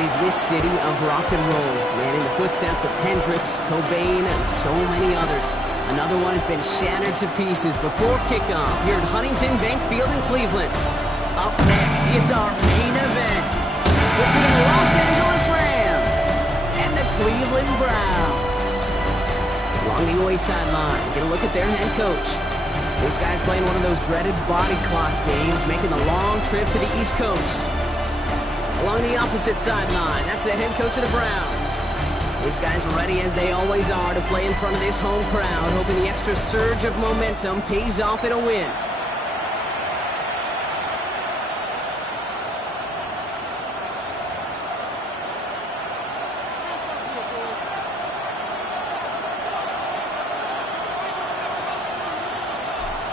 It is this city of rock and roll, man, in the footsteps of Hendrix, Cobain, and so many others. Another one has been shattered to pieces before kickoff here at Huntington Bank Field in Cleveland. Up next, it's our main event between the Los Angeles Rams and the Cleveland Browns. Along the away sideline, get a look at their head coach. This guy's playing one of those dreaded body clock games, making the long trip to the East Coast. Along the opposite sideline, that's the head coach of the Browns. These guys are ready, as they always are, to play in front of this home crowd, hoping the extra surge of momentum pays off in a win.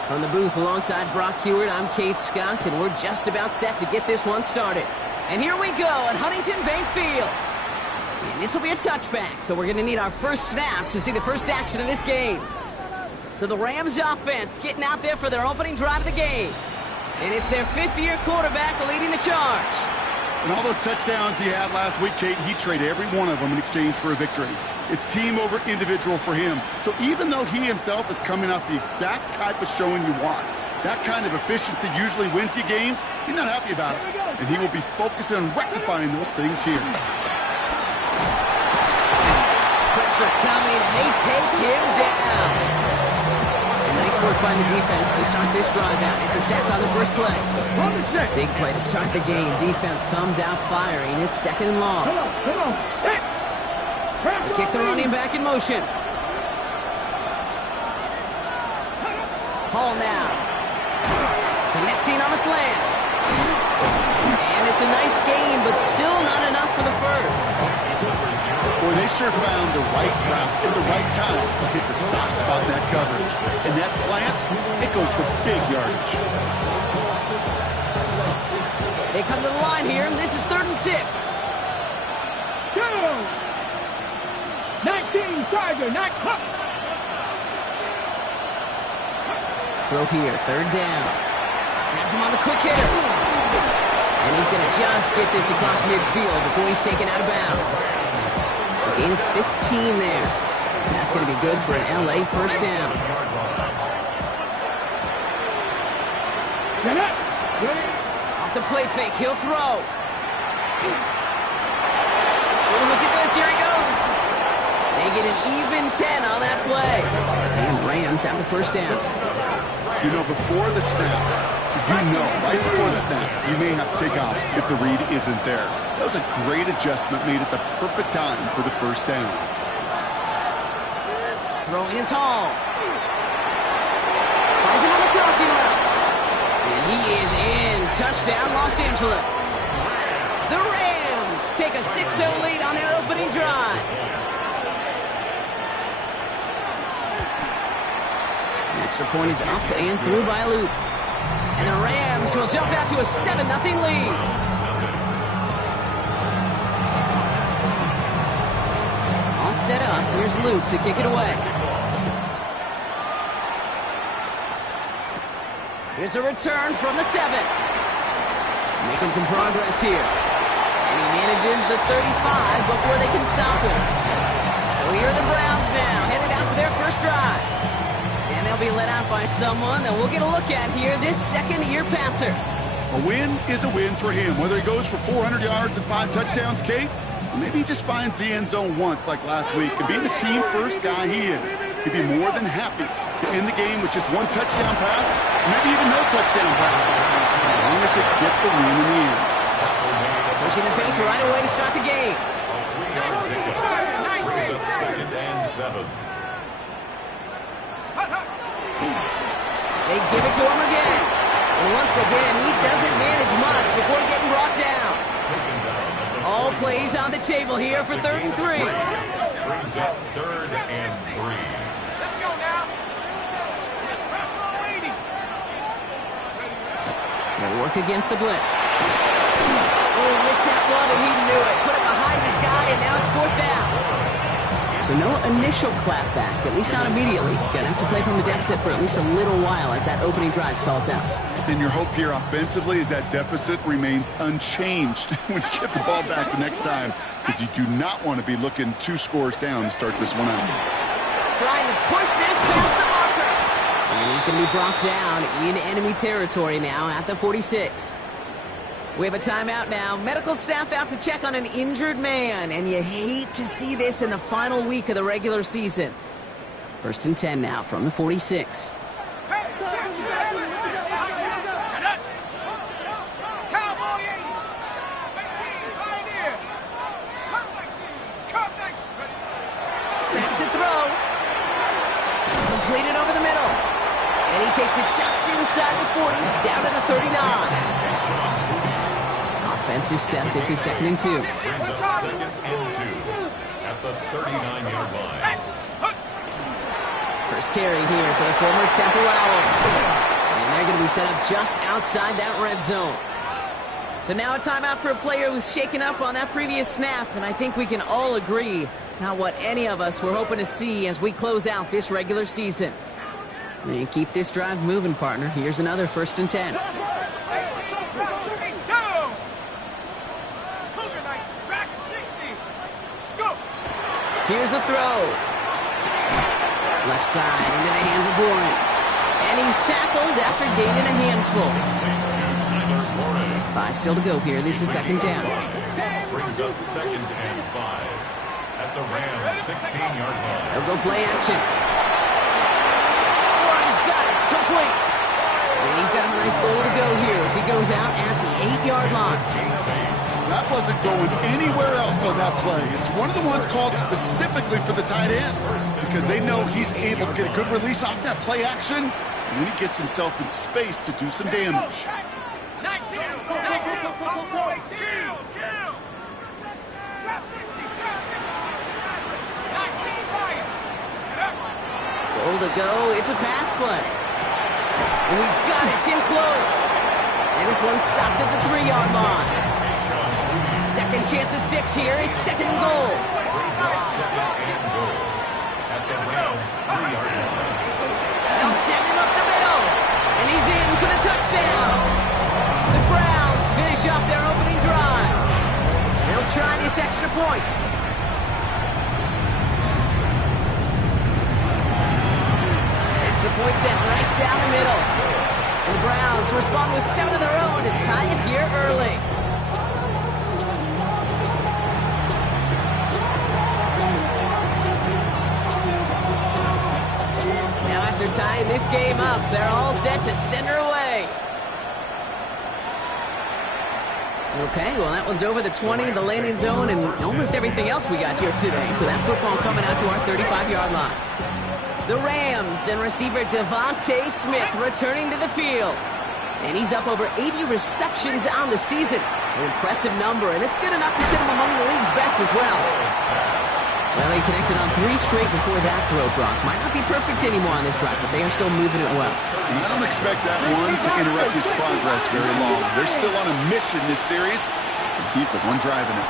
From the booth alongside Brock Huard, I'm Keith Scott, and we're just about set to get this one started. And here we go at Huntington Bank Field. And this will be a touchback, so we're going to need our first snap to see the first action of this game. So the Rams offense getting out there for their opening drive of the game. And it's their fifth-year quarterback leading the charge. And all those touchdowns he had last week, Kate, he traded every one of them in exchange for a victory. It's team over individual for him. So even though he himself is coming off the exact type of showing you want, that kind of efficiency usually wins you games, he's not happy about it. And he will be focusing on rectifying those things here. Pressure coming, and they take him down. Nice work by the defense to start this drive out. It's a sack on the first play. Big play to start the game. Defense comes out firing. It's second and long. They kick the running back in motion. Hall now. Connecting on the slant. And it's a nice game, but still not enough for the first. Boy, they sure found the right route at the right time to hit the soft spot in that coverage. And that slant, it goes for big yardage. They come to the line here, and this is 3rd and 6. Go! 19, Tiger, not cut. Throw here, 3rd down. Has him on the quick hitter. And he's going to just get this across midfield before he's taken out of bounds. A gain of 15 there. That's going to be good for an LA first down. Off the play fake, he'll throw. Oh, look at this, here he goes. They get an even 10 on that play. And Rams have the first down. You know, before the snap, right before the snap, you may have to take off if the read isn't there. That was a great adjustment made at the perfect time for the first down. Throwing his Hall. Finds him on the crossing route. And he is in. Touchdown, Los Angeles. The Rams take a 6-0 lead on their opening drive. The extra point is up and through by a loop. And the Rams will jump out to a 7-0 lead. All set up. Here's Luke to kick it away. Here's a return from the 7. Making some progress here. And he manages the 35 before they can stop him. So here are the Browns now, headed out for their first drive. And they'll be led out by someone that we'll get a look at here, this second-year passer. A win is a win for him, whether he goes for 400 yards and 5 touchdowns, Kate, or maybe he just finds the end zone once like last week. And being the team-first guy he is, he'd be more than happy to end the game with just 1 touchdown pass, maybe even no touchdown passes, as long as they get the win in the end. Pushing the pace right away to start the game. Brings up 2nd and 7. They give it to him again. And once again, he doesn't manage much before getting brought down. All plays on the table here for 3rd and 3. Brings up 3rd and 3. Let's go now. They work against the blitz. Oh, he missed that one, and he knew it. Put it behind this guy, and now it's 4th down. So no initial clapback, at least not immediately. Gonna have to play from the deficit for at least a little while as that opening drive stalls out. And your hope here offensively is that deficit remains unchanged when you get the ball back the next time, because you do not want to be looking 2 scores down to start this one out. Trying to push this past the marker. And he's going to be brought down in enemy territory now at the 46. We have a timeout now. Medical staff out to check on an injured man, and you hate to see this in the final week of the regular season. 1st and 10 now from the 46. Back to throw. Completed over the middle. And he takes it just inside the 40, down to the 39. Offense is set. This is 2nd and 2. Brings up 2nd and 2 at the 39-yard line. First carry here for the former Temple Owl. And they're going to be set up just outside that red zone. So now a timeout for a player who's shaken up on that previous snap, and I think we can all agree not what any of us were hoping to see as we close out this regular season. And keep this drive moving, partner. Here's another 1st and 10. Here's a throw. Left side into the hands of Warren. And he's tackled after gaining a handful. 5 still to go here. This is 2nd down. Brings up 2nd and 5 at the Rams 16-yard line. They'll go play action. Warren's got it. Complete. And he's got a nice goal to go here as he goes out at the 8-yard line. That wasn't going anywhere else on that play. It's one of the ones called specifically for the tight end because they know he's able to get a good release off that play action, and then he gets himself in space to do some damage. Goal to go. It's a pass play. And he's got it. It's in close. And this one's stopped at the 3-yard line. Second chance at 6 here. It's 2nd and goal. Brings up 2nd and goal at the Rams 3-yard line. They'll send him up the middle. And he's in for the touchdown. The Browns finish off their opening drive. They'll try this extra point. Extra point set right down the middle. And the Browns respond with 7 of their own to tie it here early. After tying this game up, they're all set to send her away. Okay, well, that one's over the 20, the landing zone, and almost everything else we got here today. So that football coming out to our 35-yard line. The Rams and receiver Devontae Smith returning to the field. And he's up over 80 receptions on the season. An impressive number, and it's good enough to sit him among the league's best as well. Well, he connected on 3 straight before that throw, Brock. Might not be perfect anymore on this drive, but they are still moving it well. And I don't expect that one to interrupt his progress very long. They're still on a mission this series. He's the one driving it.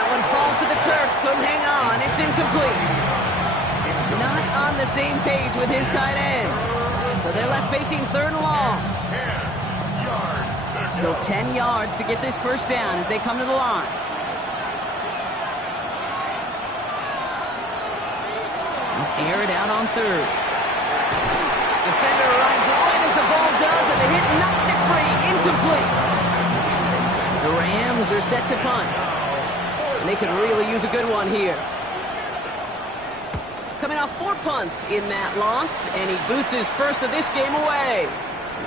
That one falls to the turf. Couldn't hang on. It's incomplete. Not on the same page with his tight end. So they're left facing 3rd and long. 10 yards to go. So 10 yards to get this first down as they come to the line. Air it out on 3rd. Defender arrives right as the ball does, and the hit knocks it free. Incomplete. The Rams are set to punt. And they could really use a good one here. Coming off 4 punts in that loss, and he boots his first of this game away.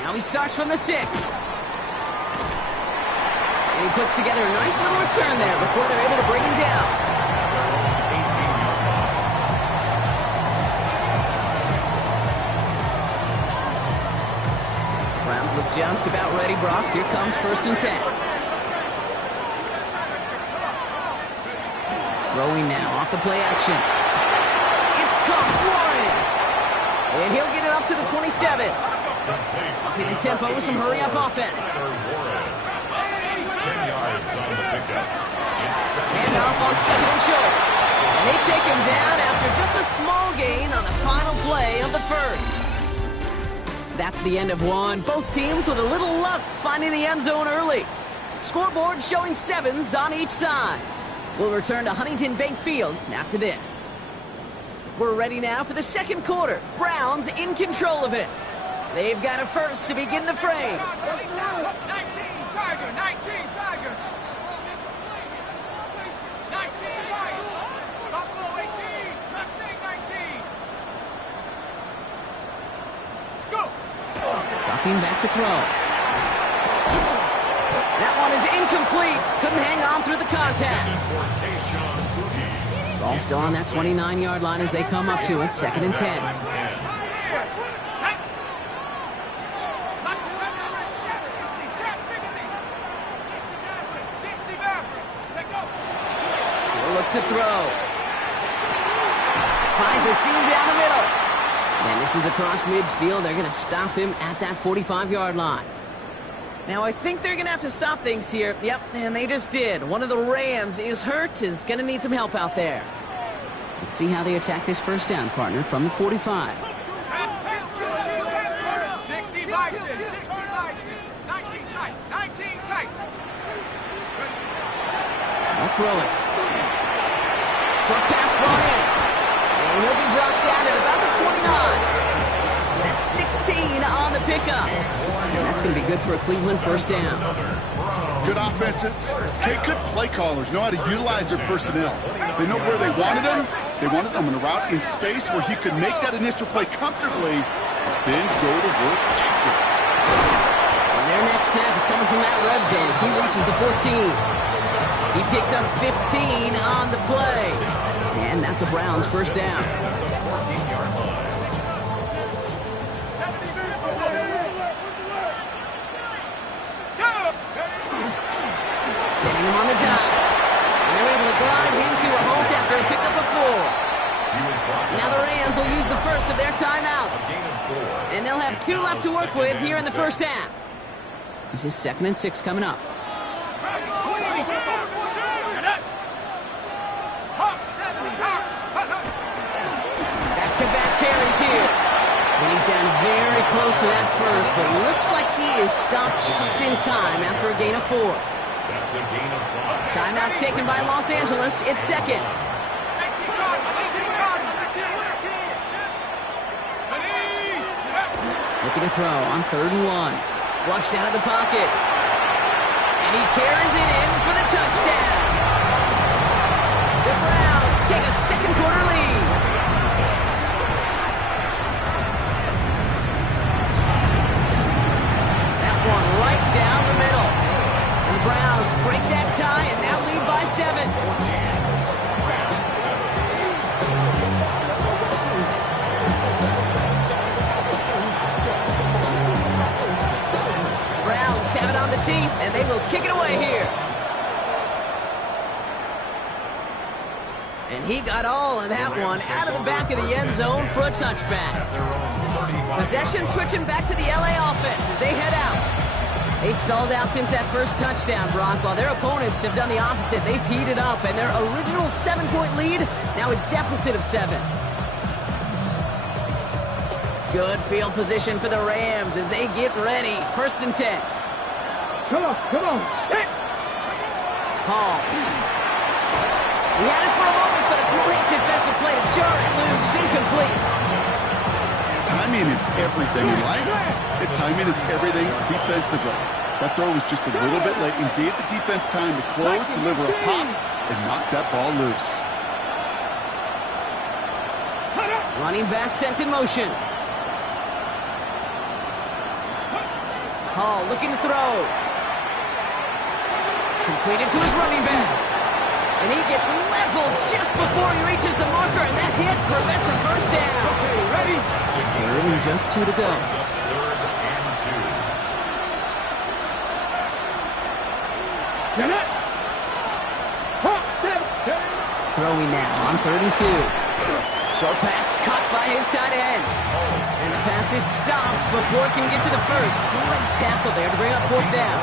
Now he starts from the 6. And he puts together a nice little return there before they're able to bring him down. Browns look just about ready, Brock. Here comes 1st and 10. Throwing now off the play action. It's caught. Warren. And he'll get it up to the 27. Getting tempo with some hurry-up offense. 10 yards on the pickup. Hand off on 2nd and short. take him down after just a small gain on the final play of the first. That's the end of one. Both teams with a little luck finding the end zone early. Scoreboard showing 7s on each side. We'll return to Huntington Bank Field after this. We're ready now for the second quarter. Browns in control of it. They've got a first to begin the frame. 19 Tiger, 19 Tiger. 19 Lion. Buffalo 18, Mustang 19. Let's go. Dropping back to throw. That one is incomplete. Couldn't hang on through the contact. Ball still on that 29-yard line as they come up to it. 2nd and 10. Look to throw. Finds a seam down the middle. And this is across midfield. They're going to stop him at that 45-yard line. Now, I think they're going to have to stop things here. Yep, and they just did. One of the Rams is hurt, is going to need some help out there. Let's see how they attack this first down, partner, from the 45. 60 Bison, 60 Bison. 19 tight, 19 tight. I'll throw it. Short pass brought in. And he'll be brought down at about the 29. That's 16 on the pickup. And that's going to be good for a Cleveland first down. Good offenses. Good play callers know how to utilize their personnel. They know where they wanted them. They wanted them in a route in space where he could make that initial play comfortably, then go to work after. And their next snap is coming from that red zone as he reaches the 14. He picks up 15 on the play. And that's a Browns first down. Setting him on the dive. And they're able to glide him to a halt after a pickup of 4. Now the Rams will use the first of their timeouts. And they'll have 2 left to work with here in the first half. This is 2nd and 6 coming up. Back-to-back carries here. And he's down very close to that first, but looks like he is stopped just in time after a gain of 4. That's a gain of 5. Timeout taken by Los Angeles. It's 2nd. Looking to throw on 3rd and 1. Flushed out of the pocket. And he carries it in for the touchdown. The Browns take a second quarter lead. That one right down the middle. And the Browns break that tie and now lead by 7. Browns have it on the tee, and they will kick it away here. And he got all of that one out of the back of the end zone for a touchback. Possession switching back to the LA offense as they head out. They've stalled out since that first touchdown, Brock, while their opponents have done the opposite. They've heated up, and their original 7-point lead, now a deficit of 7. Good field position for the Rams as they get ready. 1st and 10. Come on, come on. Hey. Hall. He had it for a moment, but a great defensive play to jar it loose. Incomplete. Timing is everything in life. The timing is everything defensively. That throw was just a little bit late and gave the defense time to close, deliver a pop, and knock that ball loose. Running back sent in motion. Hall looking to throw. Completed to his running back. And he gets leveled just before he reaches the marker, and that hit prevents a first down. Okay, ready? 3rd and just 2 to go. 3rd and 2. Get it. Throwing now on 3rd and 2. Short pass caught by his tight end. And the pass is stopped before it can get to the first. Great tackle there to bring up 4th down.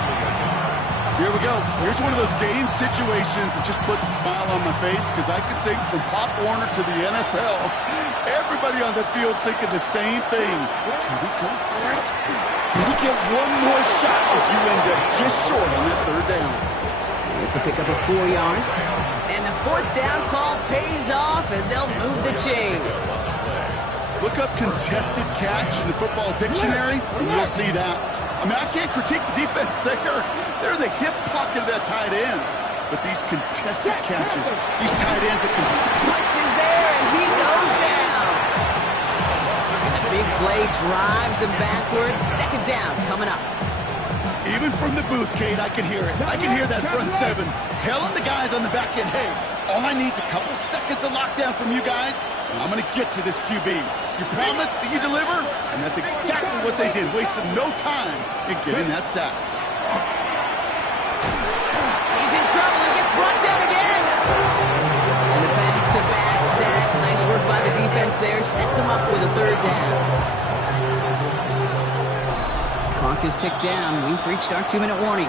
Here we go. Here's one of those game situations that just puts a smile on my face because I can think from Pop Warner to the NFL, everybody on the field thinking the same thing. Can we go for it? Can we get one more shot as you end up just short on that third down? It's a pickup of 4 yards. And the fourth down call pays off as they'll move the chain. Look up contested catch in the football dictionary, and you'll see that. I mean, I can't critique the defense there. They're in the hip pocket of that tight end. But these contested catches, these tight ends that can... Blitz is there, and he goes down. And the big play drives them backwards. Second down coming up. Even from the booth, Kate, I can hear it. I can hear that front seven telling the guys on the back end, hey, all I need is a couple seconds of lockdown from you guys, and I'm going to get to this QB. You promise that you deliver? And that's exactly what they did. Wasted no time in getting that sack. He's in trouble and gets brought down again. And the back-to-back sacks. Nice work by the defense there. Sets him up with a third down. Clock is ticked down. We've reached our 2-minute warning.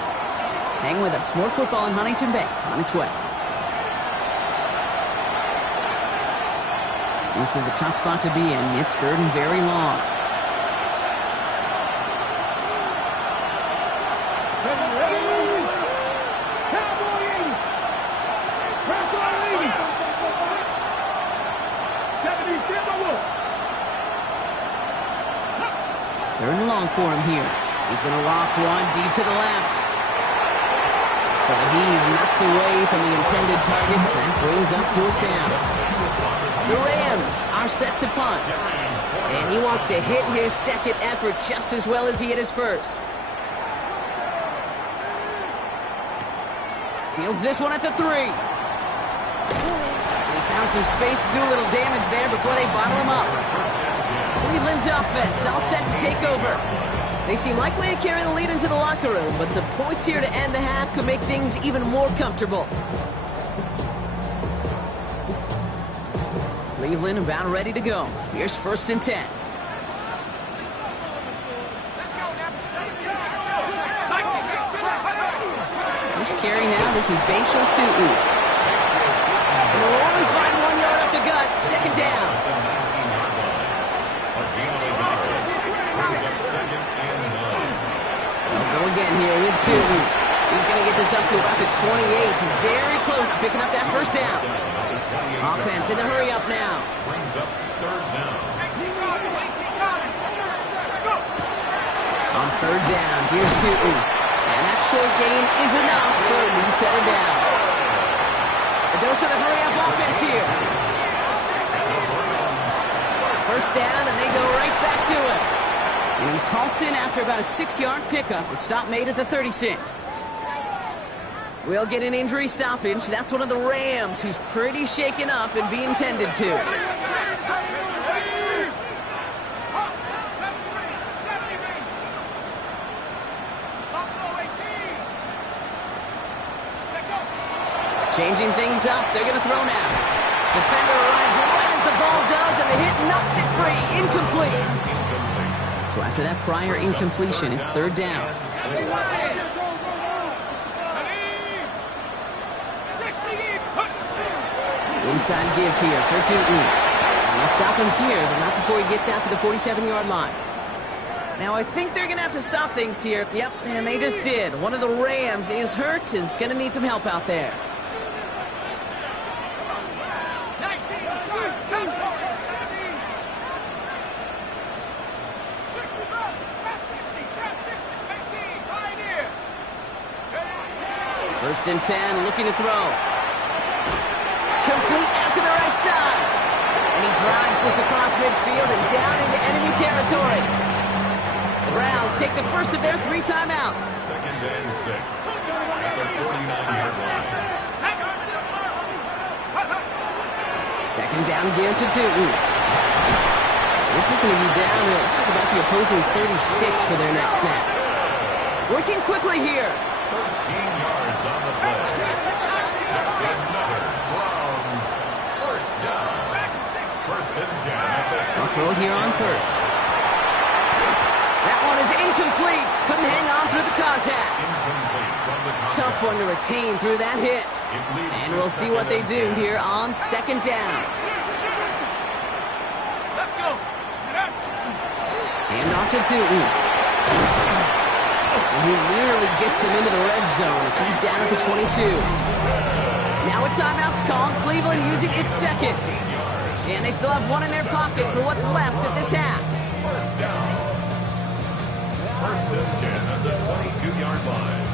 Hang with us. More football in Huntington Bank on its way. This is a tough spot to be in. It's third and very long. Third and long for him here. He's going to loft one deep to the left. So the heave knocked away from the intended targets. That brings up fourth down. The Rams are set to punt. And he wants to hit his second effort just as well as he hit his first. Fields this one at the 3. They found some space to do a little damage there before they bottle him up. Cleveland's offense all set to take over. They seem likely to carry the lead into the locker room, but some points here to end the half could make things even more comfortable. Cleveland about ready to go. Here's 1st and 10. First carry now. This is Bashal Tu'u. And the Rollers find 1 yard up the gut. Second down. They'll go again here with Tu'u. He's going to get this up to about the 28. Very close to picking up that first down. Offense in the hurry up now. Brings up third down. On third down, here's Tu'u. And that short gain is enough for a new set of down. A dose of the hurry up offense here. First down, and they go right back to him. And he's halted after about a 6-yard pickup. The stop made at the 36. We'll get an injury stoppage. That's one of the Rams who's pretty shaken up and being tended to. Changing things up. They're going to throw now. Defender arrives right as the ball does, and the hit knocks it free. Incomplete. So after that prior incompletion, it's third down. Inside give here for Tu'u. And they'll stop him here, but not before he gets out to the 47-yard line. Now, I think they're going to have to stop things here. Yep, and they just did. One of the Rams is hurt, is going to need some help out there. First and 10, looking to throw. Complete out to the right side. And he drives this across midfield and down into enemy territory. The Browns take the first of their 3 timeouts. Second and 6 at the 49-yard line. Second down give to Tu'u. This is going to be down to, looks like about the opposing 36 for their next snap. Working quickly here. 13 yards on the play. That's another Browns first down. First and 10 at the Off road here on first. That one is incomplete. Couldn't hang on through the contact. Tough one to retain through that hit. And we'll see what they do here on second down. Let's go. Hand off to Tootin. And he nearly gets them into the red zone as he's down at the 22. Now a timeout's called. Cleveland using its second. And they still have one in their pocket for what's left of this half. First down. First and 10 at the 22-yard line.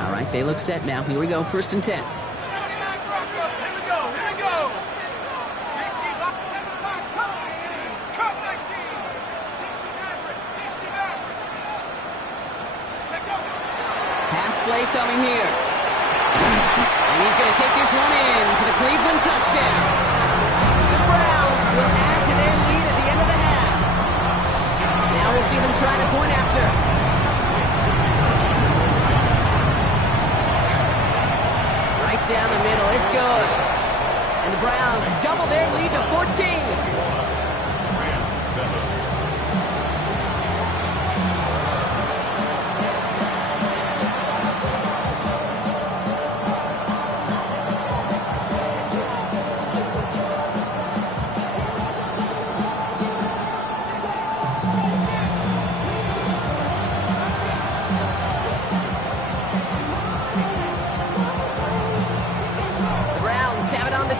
All right, they look set now. Here we go, first and 10. Here we go. Here we go. 65, 75, cut 19. Cut 19. 60 Maverick. 60 Maverick. Check go. Pass play coming here. And he's going to take this one in for the Cleveland touchdown. The Browns will add to their lead at the end of the half. Now we'll see them trying to point after. Right down the middle, it's good. And the Browns double their lead to 14.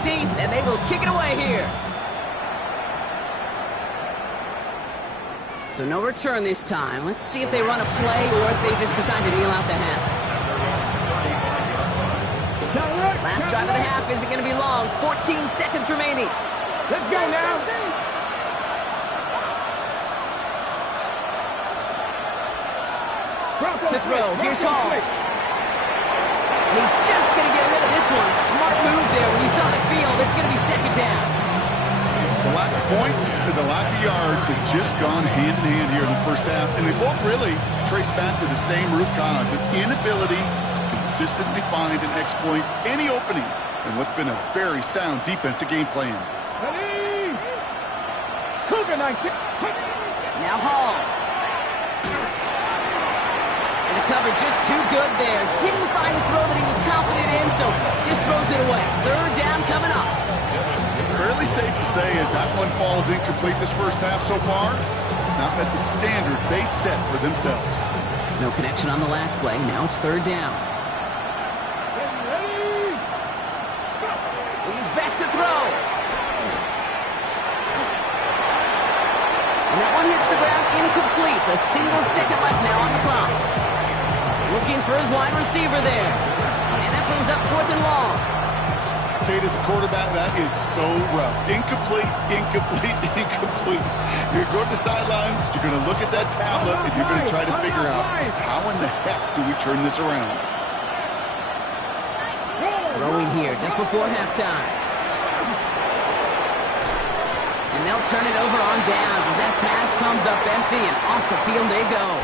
Team, and they will kick it away here. So no return this time. Let's see if they run a play or if they just decide to kneel out the half. Last drive of the half isn't going to be long. 14 seconds remaining. Let's go now. To throw. Here's Hall. And he's just going to get rid of this one. Smart move there when you saw the field. It's going to be second down. The lack of points and the lack of yards have just gone hand in hand here in the first half, and they both really trace back to the same root cause, an inability to consistently find and exploit any opening in what's been a very sound defensive game plan. Now Hall. And the cover just too good there. Didn't find the throw that he was confident in, so just throws it away. Third down coming up. Fairly safe to say as that one falls incomplete this first half so far, it's not met the standard they set for themselves. No connection on the last play. Now it's third down. He's back to throw. And that one hits the ground incomplete. A single second left now on the clock. Looking for his wide receiver there. And that brings up fourth and long. Kate, as a quarterback, that is so rough. Incomplete, incomplete, incomplete. You're going to the sidelines, you're going to look at that tablet, and you're going to try to figure out how in the heck do we turn this around. Throwing here just before halftime. And they'll turn it over on downs as that pass comes up empty and off the field they go.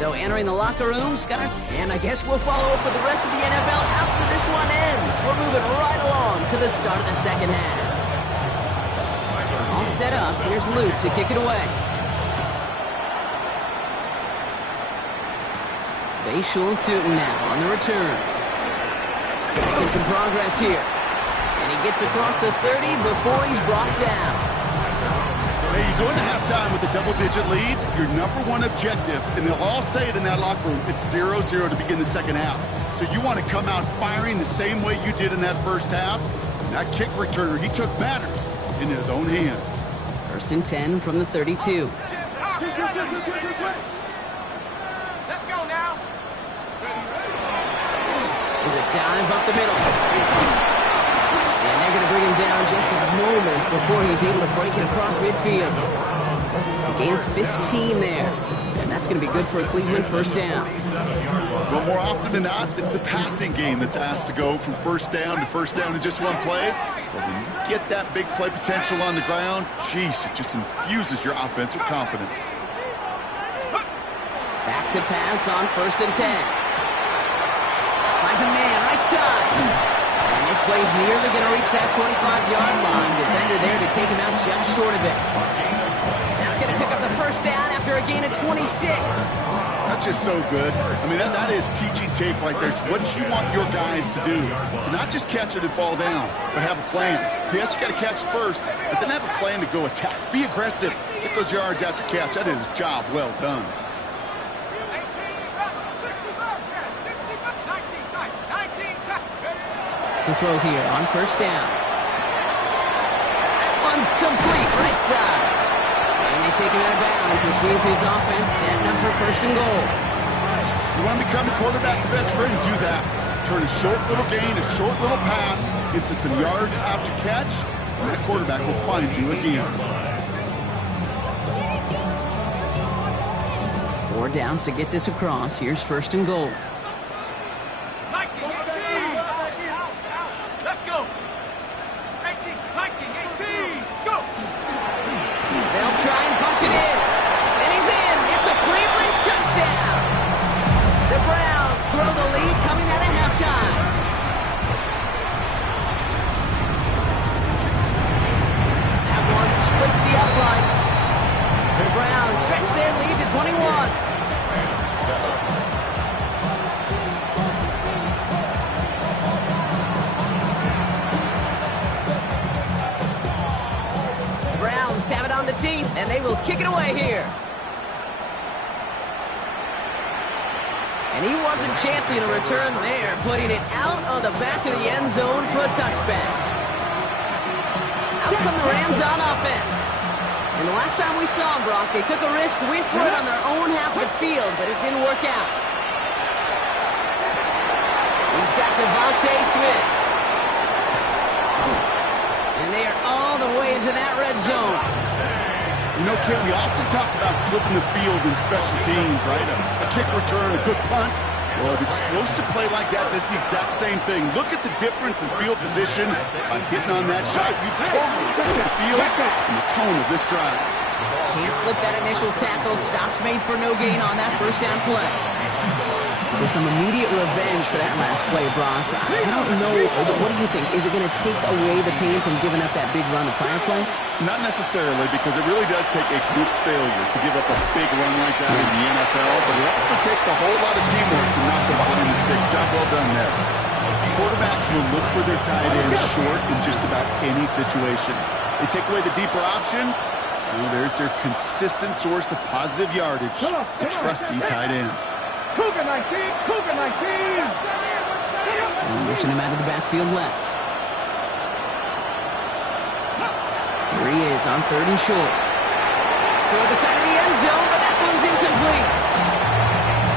So entering the locker room, Scott, and I guess we'll follow up with the rest of the NFL after this one ends. We're moving right along to the start of the second half. All set up. Here's Luke to kick it away. Bayshul and Tootin now on the return. Making some progress here. And he gets across the 30 before he's brought down. Hey, you go into halftime with a double-digit lead, your number one objective, and they'll all say it in that locker room, it's 0-0 to begin the second half. So you want to come out firing the same way you did in that first half. And that kick returner, he took matters into his own hands. First and 10 from the 32. Let's go now. There's a dive up the middle. And they're going to bring him down just a moment before he's able to break it across midfield. A gain of 15 there. And that's going to be good for a Cleveland first down. Well, more often than not, it's the passing game that's asked to go from first down in just one play. But when you get that big play potential on the ground, geez, it just infuses your offense with confidence. Back to pass on first and 10. Finds a man right side. And this play's nearly going to reach that 25-yard line. Defender there to take him out just short of it. That's going to They pick up the first down after a gain of 26. That's just so good. I mean, that is teaching tape right there. It's what you want your guys to do. To not just catch it and fall down, but have a plan. Yes, you got to catch it first, but then have a plan to go attack. Be aggressive. Get those yards after catch. That is a job well done. 19 to throw here on first down. That one's complete right side. And they take him out of bounds, which means his offense setting up for first and goal. You want to become the quarterback's best friend, do that. Turn a short little gain, a short little pass into some yards after catch, and that quarterback will find you again. 4 downs to get this across. Here's first and goal. Let's go. 18, 18, go. They'll try and punch it in. And he's in. It's a Cleveland touchdown. The Browns grow the lead coming out of halftime. That one splits the uprights. The Browns stretch their lead to 21. The Browns have it on the team, and they will kick it away here. And he wasn't chancing a return there, putting it out on the back of the end zone for a touchback. Out come the Rams on offense. And the last time we saw them, Brock, they took a risk, went for it on their own half of the field, but it didn't work out. He's got Devontae Smith. And they are all the way into that red zone. You know, Kit, we often talk about flipping the field in special teams, right? A kick return, a good punt. Well, an explosive play like that does the exact same thing. Look at the difference in field position by hitting on that shot. You've totally flipped the field and the tone of this drive. Can't slip that initial tackle. Stops made for no gain on that first down play. So some immediate revenge for that last play, Brock. I don't know. What do you think? Is it going to take away the pain from giving up that big run the prior play? Not necessarily, because it really does take a group failure to give up a big run like that in the NFL, but it also takes a whole lot of teamwork to knock them behind the sticks. Job well done there. Quarterbacks will look for their tight end short in just about any situation. They take away the deeper options. Well, there's their consistent source of positive yardage, the trusty tight end. Cougar 19, Cougar 19. And pushing him out of the backfield left. Here he is on 3rd and short. Toward the side of the end zone, but that one's incomplete.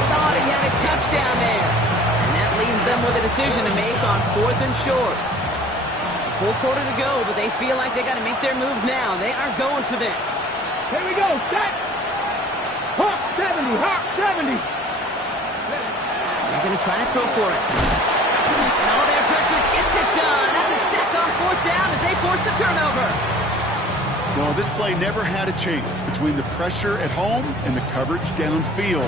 Thought he had a touchdown there. And that leaves them with a decision to make on 4th and short. A full quarter to go, but they feel like they got to make their move now. They are going for this. Here we go, set. Hawk 70, Hawk 70. They're going to try to throw for it. And all their pressure gets it done. That's a sack on 4th down as they force the turnover. Well, this play never had a chance between the pressure at home and the coverage downfield.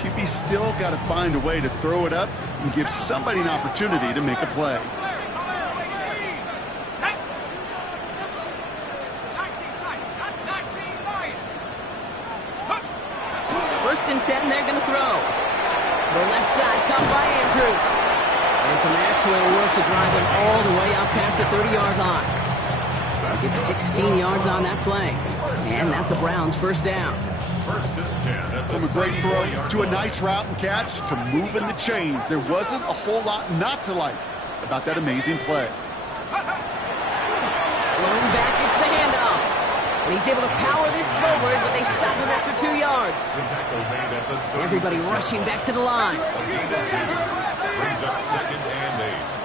QB still got to find a way to throw it up and give somebody an opportunity to make a play. First and 10, they're going to throw. The left side come by Andrews. And some excellent work to drive them all the way out past the 30-yard line. Gets 16 yards on that play. And that's a Browns first down. First and 10. From a great throw to a nice route and catch to moving the chains. There wasn't a whole lot not to like about that amazing play. Flowing back, it's the handoff. And he's able to power this forward, but they stop him after 2 yards. Everybody rushing back to the line. Brings up 2nd and 8.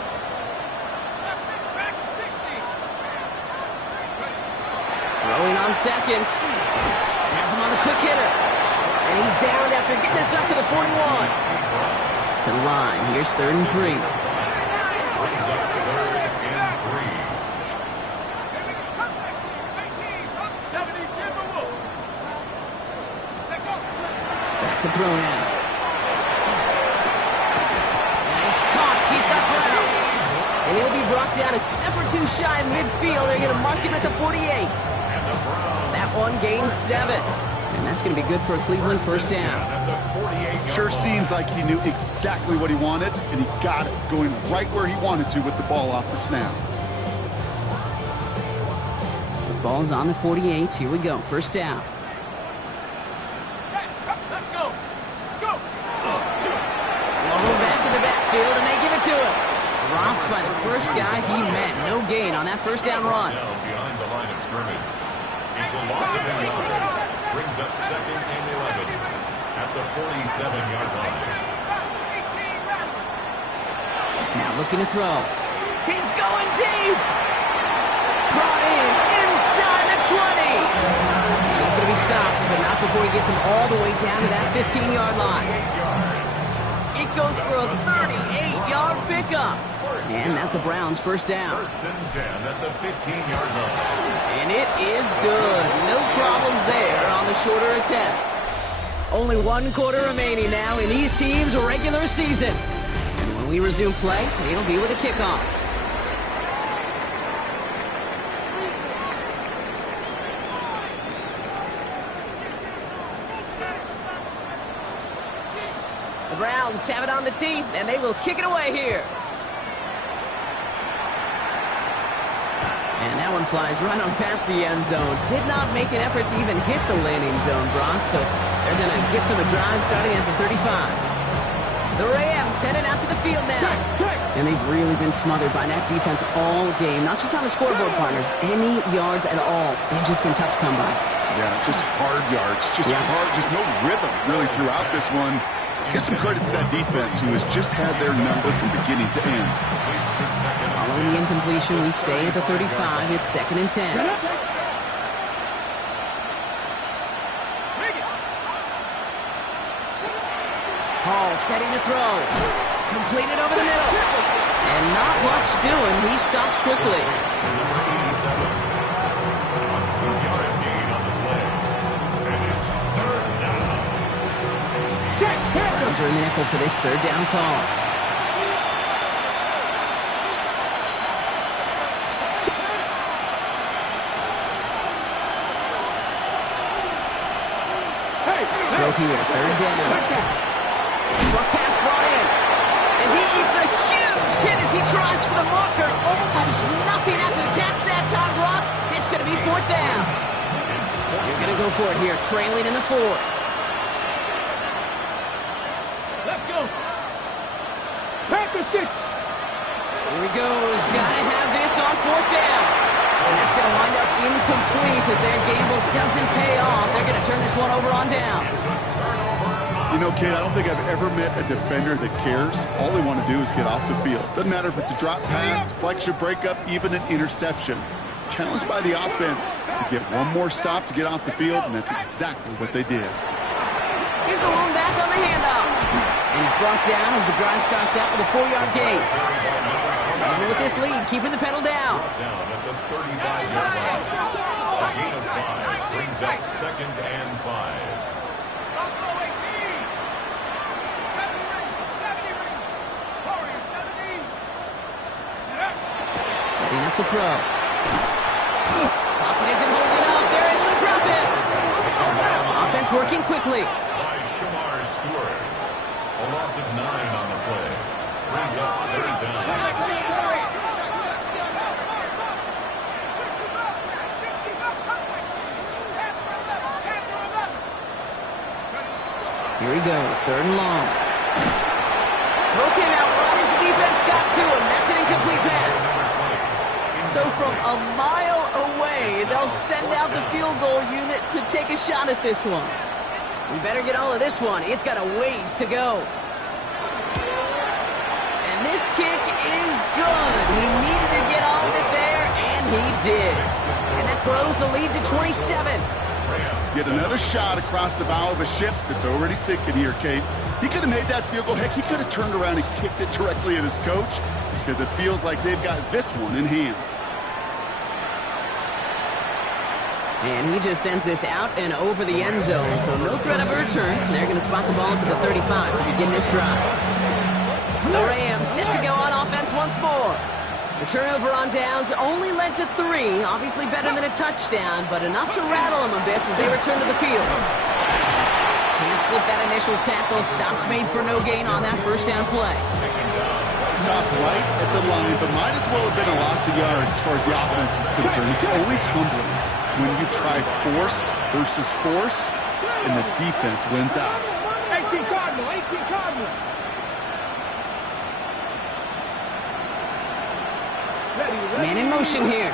Throwing on second. Has him on the quick hitter. And he's down after getting this up to the 41. To the line. Here's 3rd and 3. Brings up 3rd and 3. Back to throw now. And he's caught. He's got Brown. And he'll be brought down a step or two shy of midfield. They're going to mark him at the 48. That one, gain 7. And that's going to be good for a Cleveland first down. At the 48-yard Sure line. seems like he knew exactly what he wanted, and he got it, going right where he wanted to with the ball off the snap. The ball's on the 48. Here we go. First down. Let's go. Let's go. Low back in the backfield, and they give it to him. Dropped by the first guy he met. No gain on that first down run. Down behind the line of scrimmage. It's a loss of a yard. Brings up 2nd and 11 at the 47-yard line. Now looking to throw. He's going deep. Brought in inside the 20. He's going to be stopped, but not before he gets him all the way down to that 15-yard line. It goes for a 38-yard pickup. And that's a Browns first down. 1st and 10 at the 15-yard line. And it is good. No problems there on the shorter attempt. Only 1 quarter remaining now in these teams' regular season. And when we resume play, it'll be with a kickoff. The Browns have it on the tee, and they will kick it away here. And that one flies right on past the end zone. Did not make an effort to even hit the landing zone, Brock, so they're going to gift him a drive starting at the 35. The Rams headed out to the field now. And they've really been smothered by that defense all game. Not just on the scoreboard, partner. Any yards at all. They've just been tough to come by. Yeah, just hard yards, just hard, just no rhythm really throughout this one. Let's give some credit to that defense who has just had their number from beginning to end. Leads to 2nd. Following the incompletion, we stay at the 35. It's 2nd and 10. Hall setting to throw. Completed over the middle. And not much doing. He stopped quickly. To number 87. A 2-yard gain on the play. And it's 3rd down. Browns are in the nickel for this 3rd down call. Throw here, 3rd down. Short pass brought in. And he eats a huge hit as he tries for the marker. Almost nothing after the catch that time, Brock. It's going to be 4th down. You're going to go for it here, trailing in the 4th. Let's go. Panther 6. Here he goes. Gotta have this on 4th down. And that's going to wind up incomplete as their gamble doesn't pay off. They're going to turn this one over on downs. You know, Kate, I don't think I've ever met a defender that cares. All they want to do is get off the field. Doesn't matter if it's a drop pass, deflection, breakup, even an interception. Challenged by the offense to get one more stop to get off the field, and that's exactly what they did. Here's the lone back on the handoff. And he's brought down as the drive starts out with a 4-yard gain. Even with this lead, keeping the pedal down. Down at the 35-yard line. A gain of 5 brings up 2nd and 5. Buffalo 18. 70 ring. 70 ring. Warrior 70. Spin up. Setting up to throw. Pocket isn't holding up. They're able to drop it. Offense working quickly. By Shamar Stewart. A loss of 9 on the play. Brings up 3rd down. Here he goes, 3rd and long. Throw came out right as the defense got to him. That's an incomplete pass. So from a mile away, they'll send out the field goal unit to take a shot at this one. We better get all of this one. It's got a ways to go. And this kick is good. He needed to get all of it there, and he did. And that grows the lead to 27. Get another shot across the bow of a ship that's already sinking here, Kate. He could have made that field goal. Heck, he could have turned around and kicked it directly at his coach because it feels like they've got this one in hand. And he just sends this out and over the end zone, so no threat of a return. They're going to spot the ball up at the 35 to begin this drive. The Rams set to go on offense once more. The turnover on downs only led to 3. Obviously better than a touchdown, but enough to rattle them a bit as they return to the field. Can't slip that initial tackle. Stops made for no gain on that first down play. Stopped right at the line, but might as well have been a loss of yards as far as the offense is concerned. It's always humbling when you try force versus force, and the defense wins out. 18 Cardinal, 18 Cardinal. Man in motion here.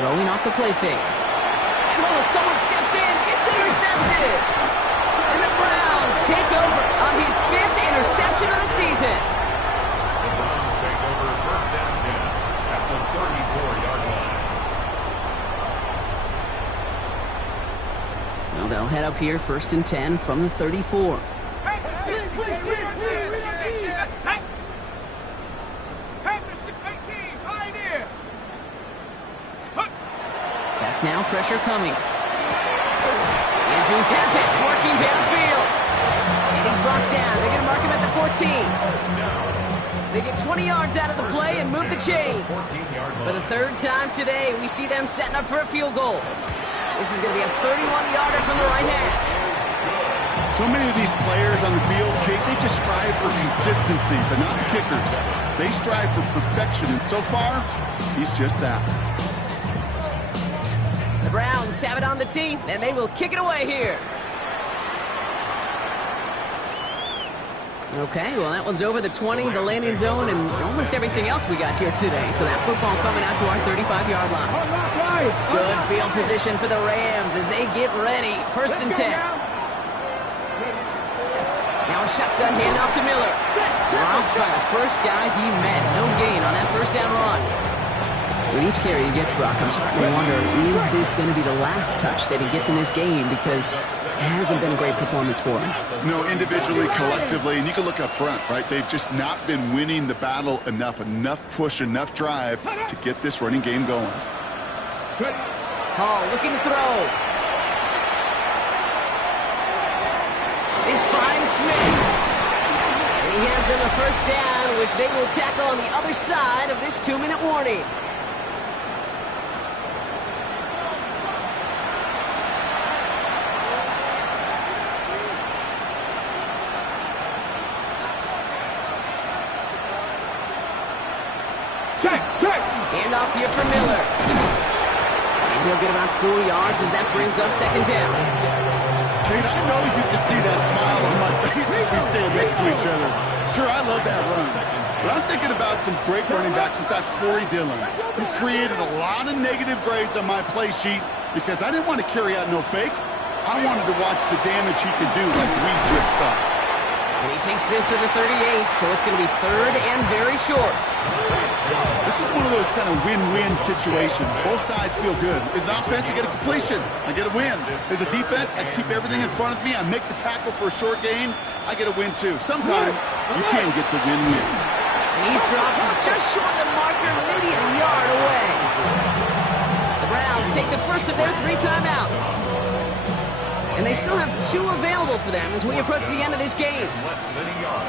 Throwing off the play fake. And oh, someone stepped in. It's intercepted. And the Browns take over on his 5th interception of the season. The Browns take over first down 10 at the 34-yard line. So they'll head up here, 1st and 10 from the 34. Back now, pressure coming. Andrews has it, working downfield. And he's brought down. They're going to mark him at the 14. They get 20 yards out of the play and move the chains. For the 3rd time today, we see them setting up for a field goal. This is going to be a 31-yarder from the right half. So many of these players on the field, Kate, they just strive for consistency, but not the kickers. They strive for perfection, and so far, he's just that. The Browns have it on the tee, and they will kick it away here. Okay, well, that one's over the 20, the landing zone, and almost everything else we got here today. So that football coming out to our 35-yard line. Good field position for the Rams as they get ready. 1st and 10. Now a shotgun handoff to Miller. Dropped by the first guy he met. No gain on that first down run. With each carry he gets, Brock, I'm starting to wonder, is this going to be the last touch that he gets in this game? Because it hasn't been a great performance for him. No, individually, collectively, and you can look up front, right? They've just not been winning the battle enough push, enough drive to get this running game going. Hall looking to throw. This finds Smith. And he has them a first down, which they will tackle on the other side of this 2-minute warning. Handoff here for Miller. And he'll get about 4 yards as that brings up 2nd down. Kate, I know you can see that smile on my face as we stand next to each other. Sure, I love that run. But I'm thinking about some great running backs. In fact, Corey Dillon, who created a lot of negative grades on my play sheet because I didn't want to carry out no fake. I wanted to watch the damage he could do like we just saw. And he takes this to the 38, so it's going to be 3rd and very short. This is one of those kind of win-win situations. Both sides feel good. As an offense, I get a completion. I get a win. As a defense, I keep everything in front of me. I make the tackle for a short gain. I get a win, too. Sometimes you can get to win-win. And he's dropped just short of the marker, maybe a yard away. The Browns take the first of their 3 timeouts. And they still have 2 available for them as we approach the end of this game. Less than a yard.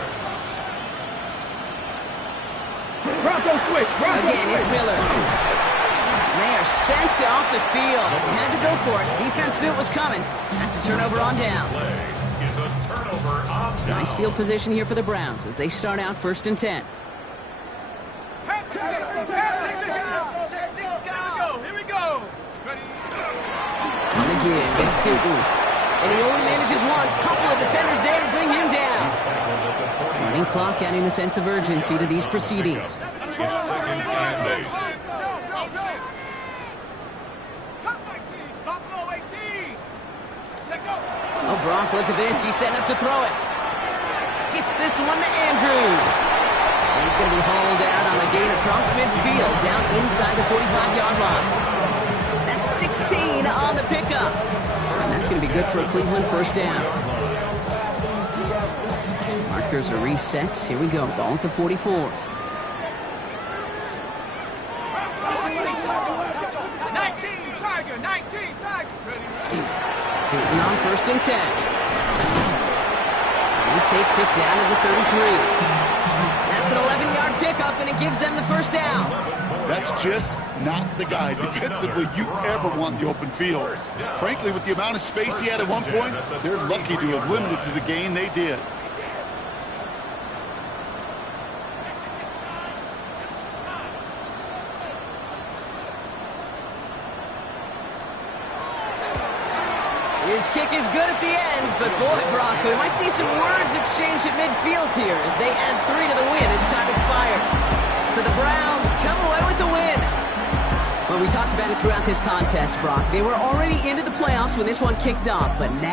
Again, it's Miller. And they are sent off the field. They had to go for it. Defense knew it was coming. That's a turnover on downs. Play is a turnover on downs. Nice field position here for the Browns as they start out 1st and 10. Here we go. On the give, it's Tootin. And he only manages one. Couple of defenders there to bring him down. Running clock adding a sense of urgency to these proceedings. It's 2nd and 8. Oh, Brock, look at this. He's setting up to throw it. Gets this one to Andrews. And he's going to be hauled out on a gain across midfield, down inside the 45-yard line. That's 16 on the pickup. And that's going to be good for a Cleveland first down. Markers are reset. Here we go. Ball at the 44. 19 Tiger. Tootin on 1st and 10. He takes it down to the 33. That's an 11-yard up, and it gives them the first down. That's just not the guy defensively you ever want in the open field. Frankly, with the amount of space he had at one point, they're lucky to have limited to the gain they did. His kick is good at the end, but boy, Brock, we might see some words exchanged at midfield here as they add 3 to the win as time expires. So the Browns come away with the win. Well, we talked about it throughout this contest, Brock. They were already into the playoffs when this one kicked off, but now